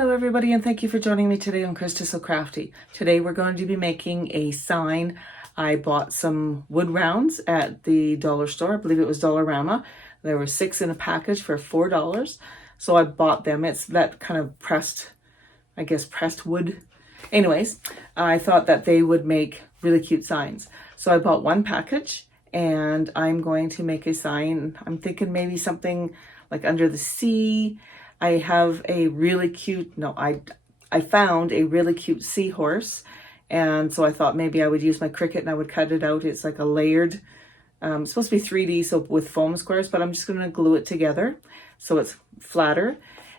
Hello everybody, and thank you for joining me today on Krista So Crafty. Today we're going to be making a sign. I bought some wood rounds at the dollar store. I believe it was Dollarama. There were 6 in a package for $4. So I bought them. It's that kind of pressed, I guess pressed wood. Anyways, I thought that they would make really cute signs. So I bought one package and I'm going to make a sign. I'm thinking maybe something like under the sea. I have a really cute, I found a really cute seahorse. And so I thought maybe I would use my Cricut and I would cut it out. It's like a layered, it's supposed to be 3D, so with foam squares, but I'm just going to glue it together so it's flatter.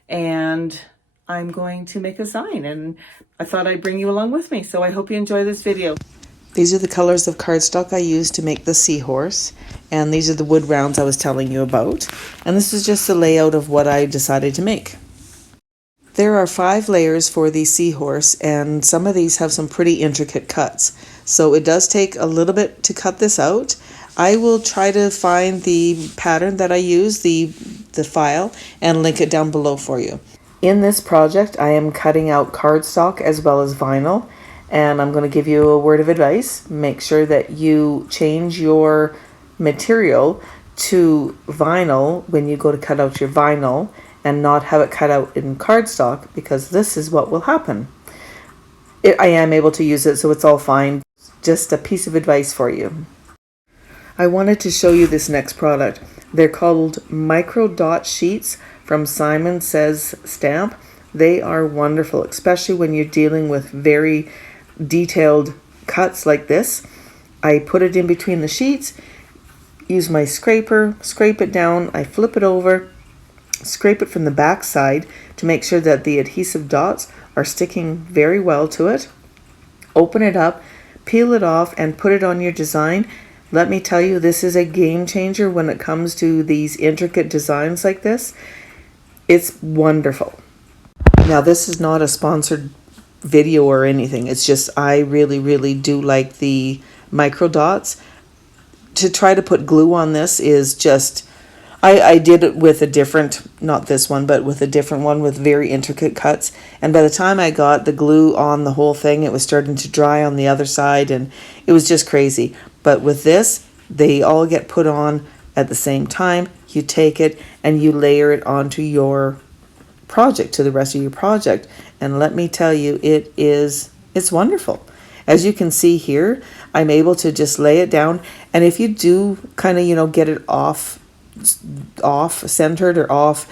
And I'm going to make a sign, and I thought I'd bring you along with me. So I hope you enjoy this video. These are the colors of cardstock I used to make the seahorse, and these are the wood rounds I was telling you about. And this is just the layout of what I decided to make. There are 5 layers for the seahorse, and some of these have some pretty intricate cuts. So it does take a little bit to cut this out. I will try to find the pattern that I use, the file, and link it down below for you. In this project, I am cutting out cardstock as well as vinyl. And I'm going to give you a word of advice. Make sure that you change your material to vinyl when you go to cut out your vinyl and not have it cut out in cardstock, because this is what will happen. I am able to use it, so it's all fine. Just a piece of advice for you. I wanted to show you this next product. They're called micro dot sheets from Simon Says Stamp. They are wonderful, especially when you're dealing with very detailed cuts like this. I put it in between the sheets, use my scraper, scrape it down, I flip it over, scrape it from the back side to make sure that the adhesive dots are sticking very well to it. Open it up, peel it off, and put it on your design. Let me tell you, this is a game changer when it comes to these intricate designs like this. It's wonderful. Now, this is not a sponsored video or anything. It's just I really do like the micro dots. To try to put glue on this is just, I did it with a different, not this one, but with a different one with very intricate cuts. And by the time I got the glue on the whole thing, it was starting to dry on the other side, and it was just crazy. But with this, they all get put on at the same time. You take it and you layer it onto your project, to the rest of your project, and let me tell you, it's wonderful. As you can see here, I'm able to just lay it down, and if you do kind of get it off centered or off,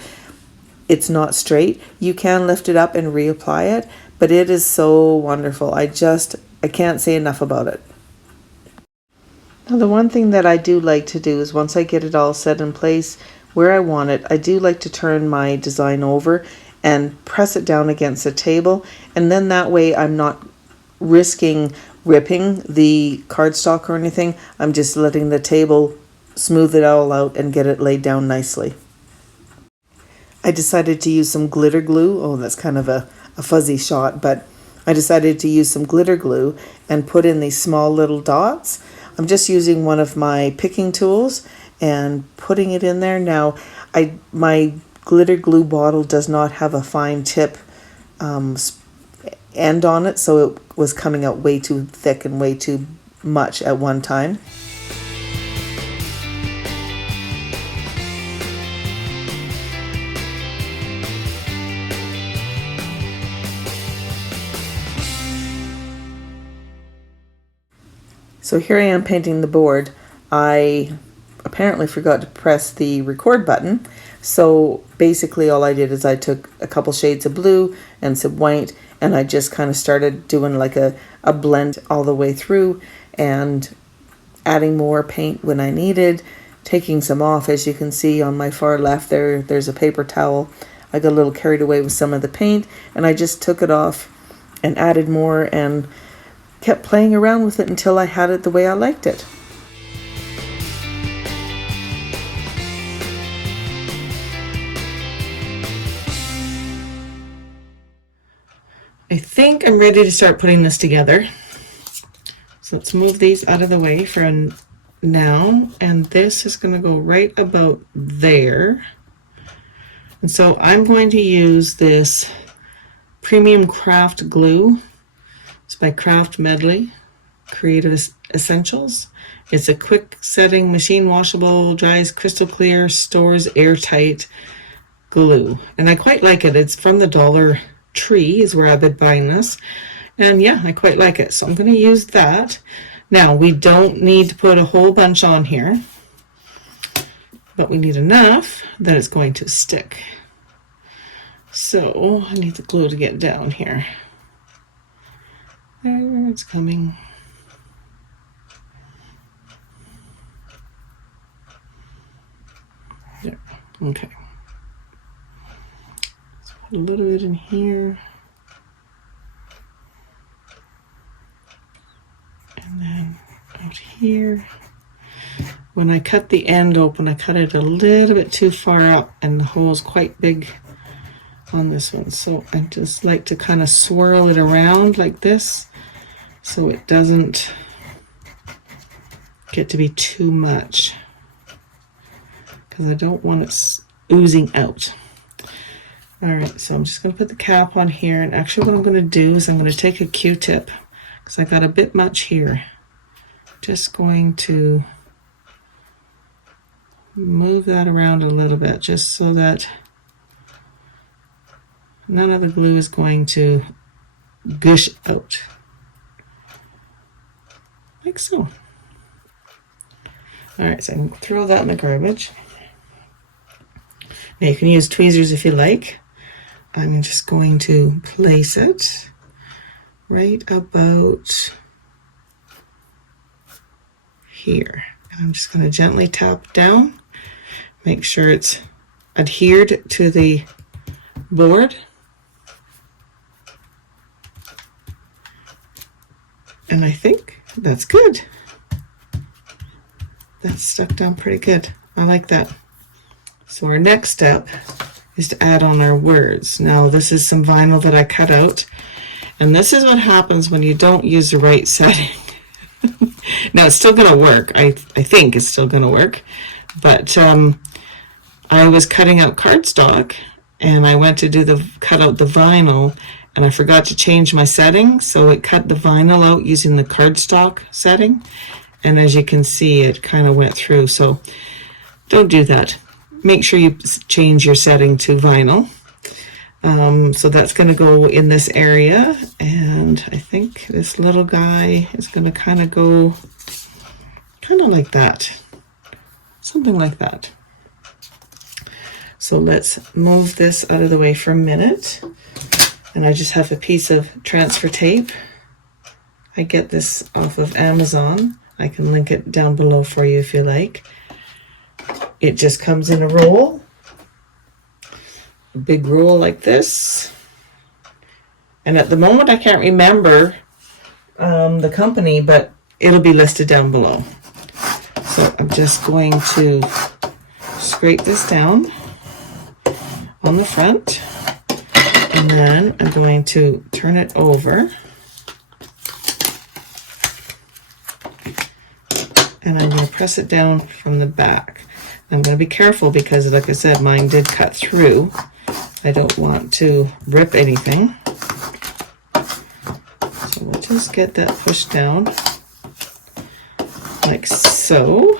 it's not straight, you can lift it up and reapply it, but it is so wonderful. I can't say enough about it. Now, the one thing that I do like to do is once I get it all set in place where I want it, I do like to turn my design over and press it down against the table, and then that way I'm not risking ripping the cardstock or anything. I'm just letting the table smooth it all out and get it laid down nicely. I decided to use some glitter glue. Oh, that's kind of a fuzzy shot, but I decided to use some glitter glue and put in these small little dots. I'm just using one of my picking tools and putting it in there. Now, my glitter glue bottle does not have a fine tip end on it, so it was coming out way too thick and way too much at one time. So here I am painting the board. I apparently forgot to press the record button. So basically all I did is I took a couple shades of blue and some white, and I just kind of started doing like a blend all the way through and adding more paint when I needed, taking some off. As you can see on my far left there's a paper towel. I got a little carried away with some of the paint, and I just took it off and added more and kept playing around with it until I had it the way I liked it. I think I'm ready to start putting this together. So let's move these out of the way for now, and this is going to go right about there. And so I'm going to use this Premium Craft Glue. It's by Craft Medley Creative Essentials. It's a quick setting, machine washable, dries crystal clear, stores airtight glue. And I quite like it. It's from the Dollar Tree is where I've been buying this. And yeah, I quite like it. So I'm going to use that. Now, we don't need to put a whole bunch on here, but we need enough that it's going to stick. So I need the glue to get down here. There, it's coming. There, okay. Let's put a little bit in here. And then out here. When I cut the end open, I cut it a little bit too far up, and the hole's quite big on this one. So I just like to kind of swirl it around like this so it doesn't get to be too much, because I don't want it oozing out. All right, so I'm just going to put the cap on here, and actually what I'm going to do is I'm going to take a Q-tip, because I got a bit much here. Just going to move that around a little bit, just so that none of the glue is going to gush out. Like so. All right, so I'm going to throw that in the garbage. Now you can use tweezers if you like. I'm just going to place it right about here. I'm just going to gently tap down, make sure it's adhered to the board. And I think that's good. That's stuck down pretty good. I like that. So our next step is to add on our words. Now this is some vinyl that I cut out, and this is what happens when you don't use the right setting. Now it's still gonna work. I think it's still gonna work, but I was cutting out cardstock, and I went to cut out the vinyl, and I forgot to change my setting, so it cut the vinyl out using the cardstock setting, and as you can see, it kind of went through. So don't do that. Make sure you change your setting to vinyl. So that's going to go in this area, and I think this little guy is going to kind of go kind of like that, something like that. So let's move this out of the way for a minute. And I just have a piece of transfer tape. I get this off of Amazon. I can link it down below for you if you like. It just comes in a roll, a big roll like this. And at the moment I can't remember the company, but it'll be listed down below. So I'm just going to scrape this down on the front, and then I'm going to turn it over, and I'm going to press it down from the back. I'm going to be careful because, like I said, mine did cut through. I don't want to rip anything. So we'll just get that pushed down like so.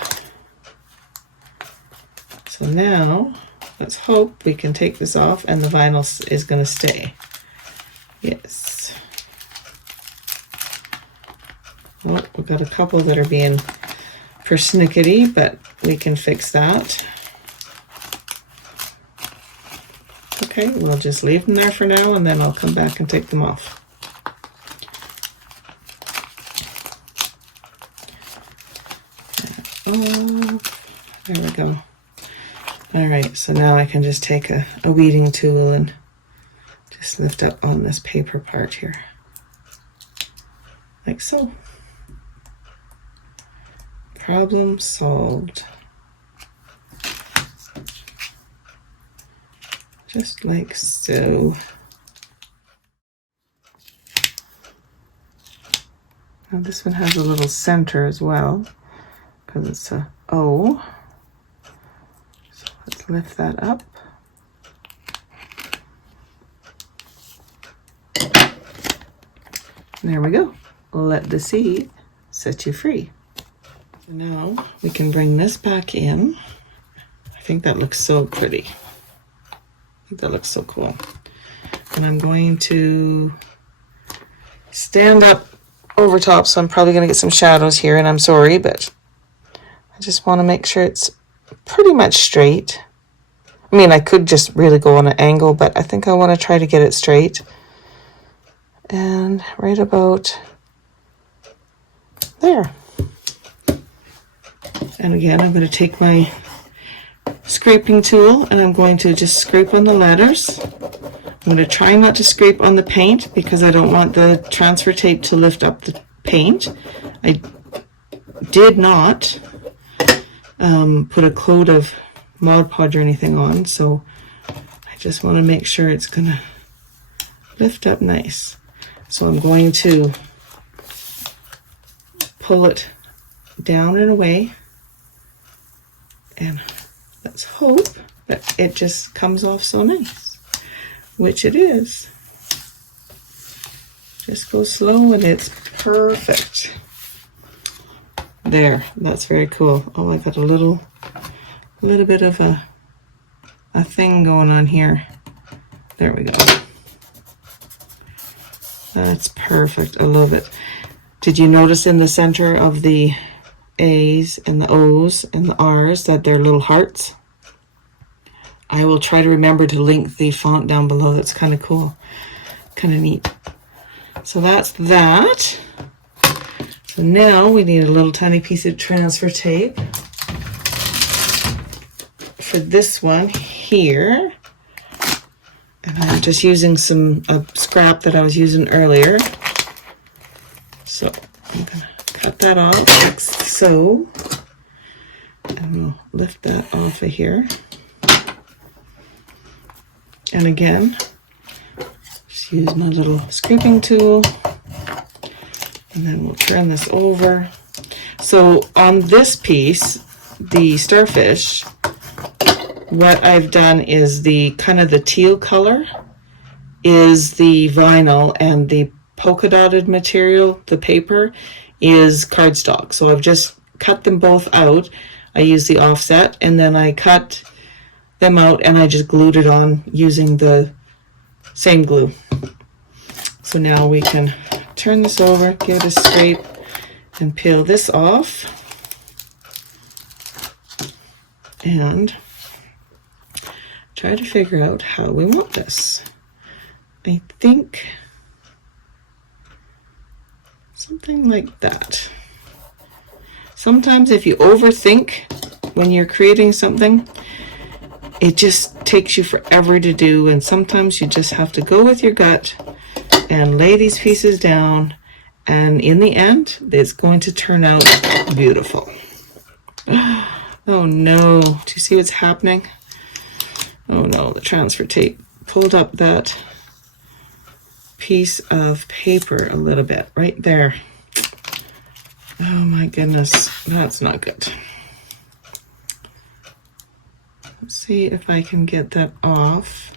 So now let's hope we can take this off and the vinyl is going to stay. Yes. Well, we've got a couple that are being persnickety, but we can fix that. Okay, we'll just leave them there for now, and then I'll come back and take them off. Oh, there we go. All right, so now I can just take a weeding tool and just lift up on this paper part here, like so. Problem solved. Just like so. Now this one has a little center as well, because it's a O. So let's lift that up. There we go. Let the sea set you free. So now we can bring this back in. I think that looks so pretty. I think that looks so cool. And I'm going to stand up over top, so I'm probably going to get some shadows here, and I'm sorry, but I just want to make sure it's pretty much straight. I mean, I could just really go on an angle, but I think I want to try to get it straight. And right about there. And again, I'm going to take my scraping tool and I'm going to just scrape on the letters. I'm going to try not to scrape on the paint because I don't want the transfer tape to lift up the paint. I did not put a coat of Mod Podge or anything on, so I just want to make sure it's going to lift up nice. So I'm going to pull it down and away, and let's hope that it just comes off so nice, which it is. Just go slow and it's perfect. There, that's very cool. Oh, I got a little bit of a thing going on here. There we go. That's perfect. I love it. Did you notice in the center of the A's and the O's and the R's that they're little hearts? I will try to remember to link the font down below. That's kind of cool. Kind of neat. So that's that. So now we need a little tiny piece of transfer tape for this one here. And I'm just using a scrap that I was using earlier. So I'm going to cut that off like so. And we'll lift that off of here. And again, just use my little scraping tool. And then we'll turn this over. So on this piece, the starfish, what I've done is the kind of the teal color is the vinyl, and the polka dotted material, the paper, is cardstock. So I've just cut them both out. I use the offset, and then I cut them out and I just glued it on using the same glue. So now we can turn this over, give it a scrape, and peel this off. And try to figure out how we want this. I think something like that. Sometimes if you overthink when you're creating something, it just takes you forever to do, and sometimes you just have to go with your gut and lay these pieces down, and in the end, it's going to turn out beautiful. Oh no, do you see what's happening? Oh no, the transfer tape pulled up that piece of paper a little bit right there. Oh my goodness, that's not good. Let's see if I can get that off.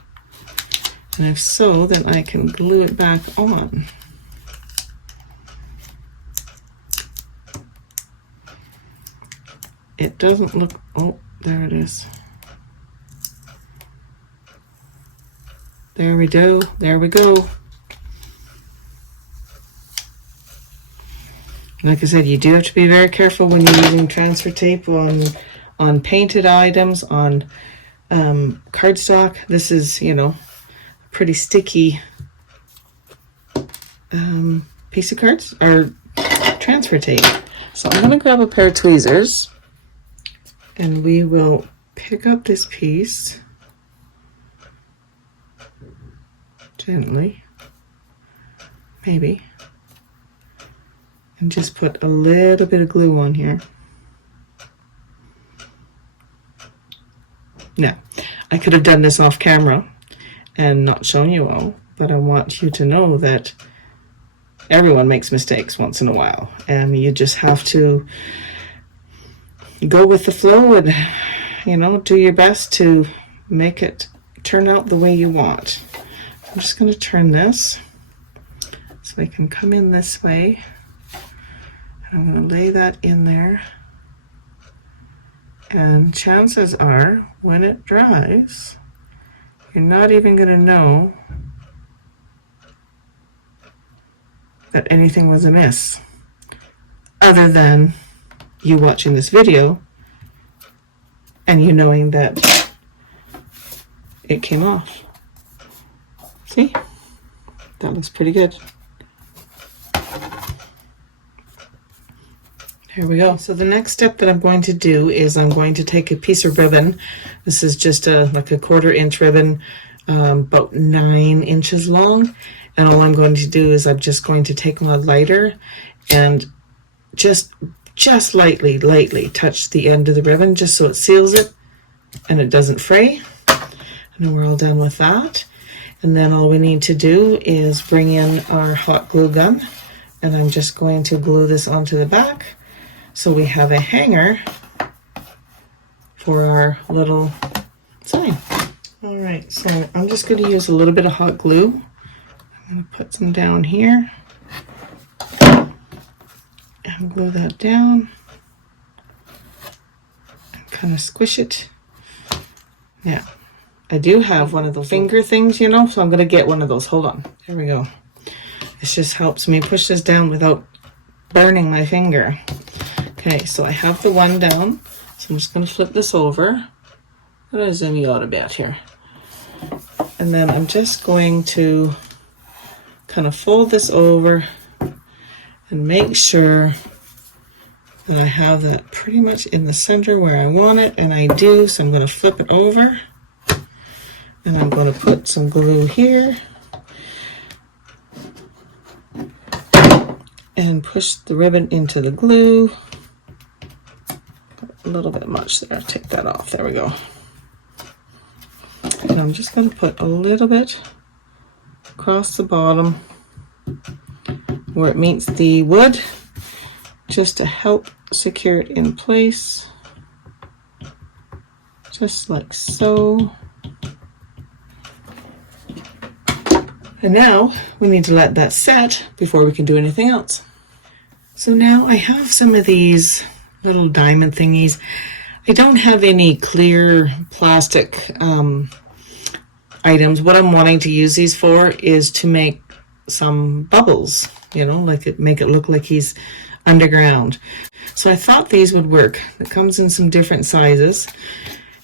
And if so, then I can glue it back on. It doesn't look, oh, there it is. There we go, there we go. Like I said, you do have to be very careful when you're using transfer tape on painted items, on cardstock. This is, you know, a pretty sticky piece of cards or transfer tape. So I'm going to grab a pair of tweezers and we will pick up this piece gently, maybe, and just put a little bit of glue on here. Now, I could have done this off camera and not shown you all, but I want you to know that everyone makes mistakes once in a while, and you just have to go with the flow and, you know, do your best to make it turn out the way you want. I'm just going to turn this So we can come in this way. I'm going to lay that in there. And chances are, when it dries, you're not even going to know that anything was amiss, other than you watching this video and you knowing that it came off. See? That looks pretty good. Here we go. So the next step that I'm going to do is I'm going to take a piece of ribbon. This is just like a 1/4 inch ribbon, about 9 inches long. And all I'm going to do is I'm just going to take my lighter and just lightly touch the end of the ribbon, just so it seals it and it doesn't fray. And then we're all done with that. And then all we need to do is bring in our hot glue gun. And I'm just going to glue this onto the back, so we have a hanger for our little sign. All right, so I'm just going to use a little bit of hot glue. I'm going to put some down here and glue that down and kind of squish it. Now, I do have one of those finger things, you know, so I'm going to get one of those. Hold on. There we go. This just helps me push this down without burning my finger. Okay, so I have the one down, so I'm just going to flip this over. I'm going to zoom you out a bit here. And then I'm just going to kind of fold this over and make sure that I have that pretty much in the center where I want it, and I do, so I'm going to flip it over. And I'm going to put some glue here and push the ribbon into the glue. A little bit much there, take that off, there we go. And I'm just going to put a little bit across the bottom where it meets the wood, just to help secure it in place, just like so. And now we need to let that set before we can do anything else. So now I have some of these little diamond thingies. I don't have any clear plastic items. What I'm wanting to use these for is to make some bubbles, you know, like make it look like he's underground. So I thought these would work. It comes in some different sizes.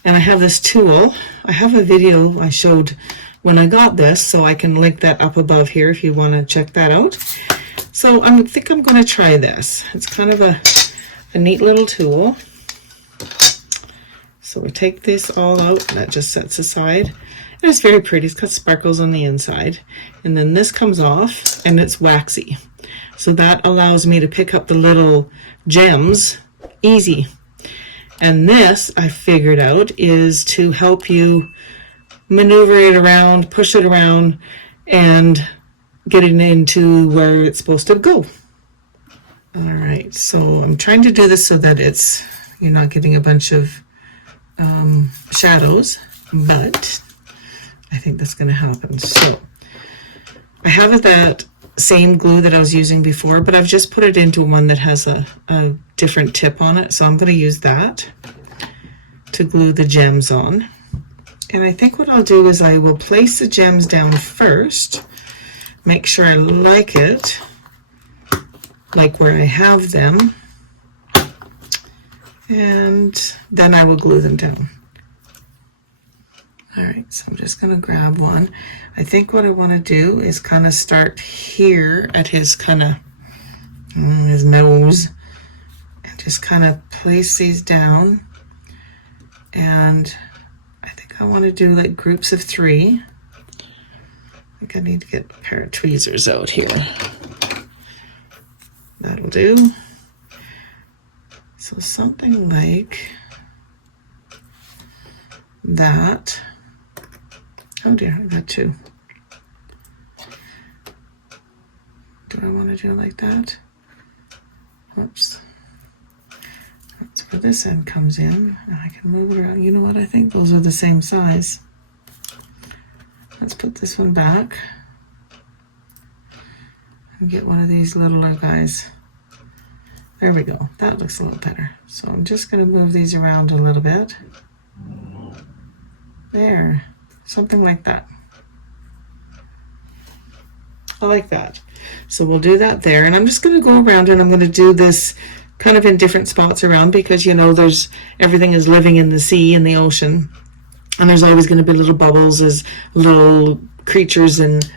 And I have this tool. I have a video I showed when I got this, so I can link that up above here if you want to check that out. So I think I'm going to try this. It's kind of a neat little tool. So we take this all out, and that just sets aside. And it's very pretty. It's got sparkles on the inside. And then this comes off, and it's waxy. So that allows me to pick up the little gems easy. And this, I figured out, is to help you maneuver it around, push it around, and get it into where it's supposed to go. All right, so I'm trying to do this so that you're not getting a bunch of shadows, but I think that's going to happen. So I have that same glue that I was using before, but I've just put it into one that has a different tip on it. So I'm going to use that to glue the gems on. And I think what I'll do is I will place the gems down first, make sure I like it, like where I have them, and then I will glue them down. All right, so I'm just going to grab one. I think what I want to do is kind of start here at his his nose, and just kind of place these down. And I think I want to do like groups of 3. I think I need to get a pair of tweezers out here. That'll do. So something like that. Oh dear, I got 2. Do I want to do it like that? Whoops. That's where this end comes in. And I can move it around. You know what? I think those are the same size. Let's put this one back. and get one of these littler guys. There we go. That looks a little better. So I'm just going to move these around a little bit. There, something like that. I like that. So we'll do that there, and I'm just going to go around and I'm going to do this kind of in different spots around, because you know everything is living in the sea and the ocean, and there's always going to be little bubbles as little creatures and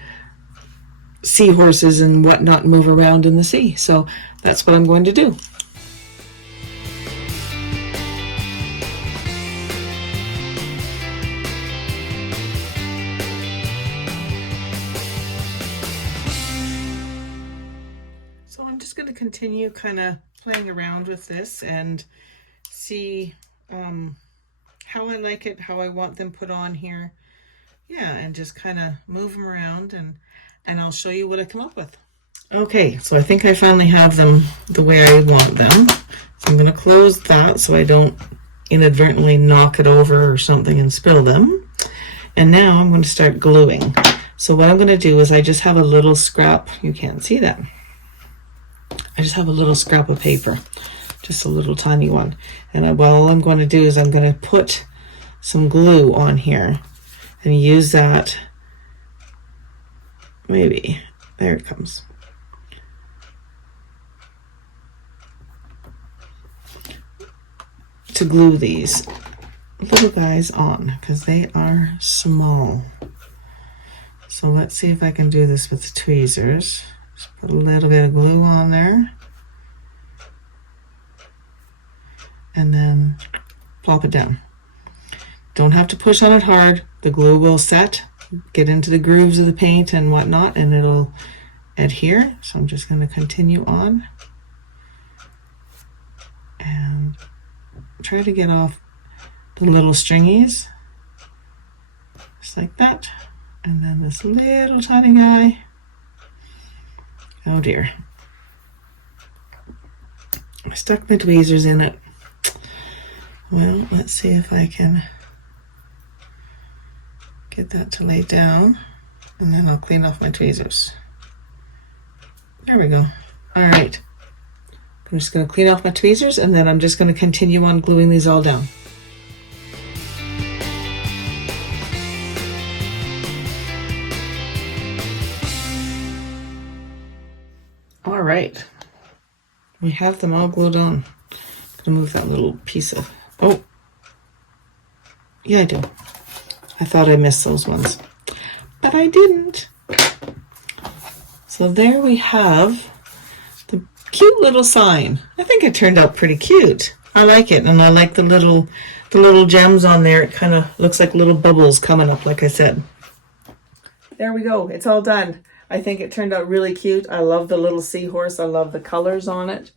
seahorses and whatnot move around in the sea. So that's what I'm going to do. So I'm just going to continue kind of playing around with this and see how I like it, how I want them put on here. Yeah, and just kind of move them around, and I'll show you what I come up with. Okay, so I think I finally have them the way I want them. So I'm going to close that so I don't inadvertently knock it over or something and spill them. And now I'm going to start gluing. So what I'm going to do is I just have a little scrap. You can't see that. I just have a little scrap of paper, just a little tiny one. And all I'm going to do is I'm going to put some glue on here and use that. Maybe, there it comes. To glue these little guys on, because they are small. So let's see if I can do this with tweezers. Just put a little bit of glue on there. And then plop it down. Don't have to push on it hard. The glue will set, get into the grooves of the paint and whatnot, and it'll adhere. So I'm just going to continue on and try to get off the little stringies, just like that. And then this little tiny guy. Oh dear. I stuck my tweezers in it. Well, let's see if I can get that to lay down, and then I'll clean off my tweezers. There we go. All right. I'm just going to clean off my tweezers, and then I'm just going to continue on gluing these all down. All right. We have them all glued on. I'm going to move that little piece of... Oh. Yeah, I do. I thought I missed those ones, but I didn't. So there we have the cute little sign. I think it turned out pretty cute. I like it, and I like the little gems on there. It kind of looks like little bubbles coming up, like I said. There we go. It's all done. I think it turned out really cute. I love the little seahorse. I love the colors on it.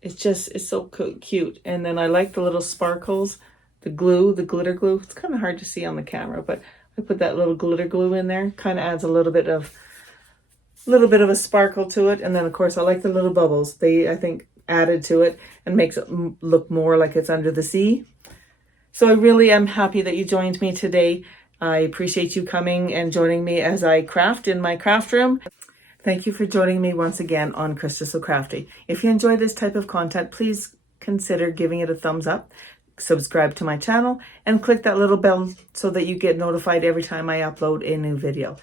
It's so cute. And then I like the little sparkles, the glue, the glitter glue. It's kind of hard to see on the camera, but I put that little glitter glue in there. Kind of adds a little bit of a sparkle to it. And then of course I like the little bubbles. They, I think, added to it and makes it look more like it's under the sea. So I really am happy that you joined me today. I appreciate you coming and joining me as I craft in my craft room. Thank you for joining me once again on Krista So Crafty. If you enjoy this type of content, please consider giving it a thumbs up, subscribe to my channel, and click that little bell so that you get notified every time I upload a new video.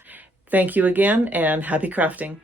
Thank you again, and happy crafting.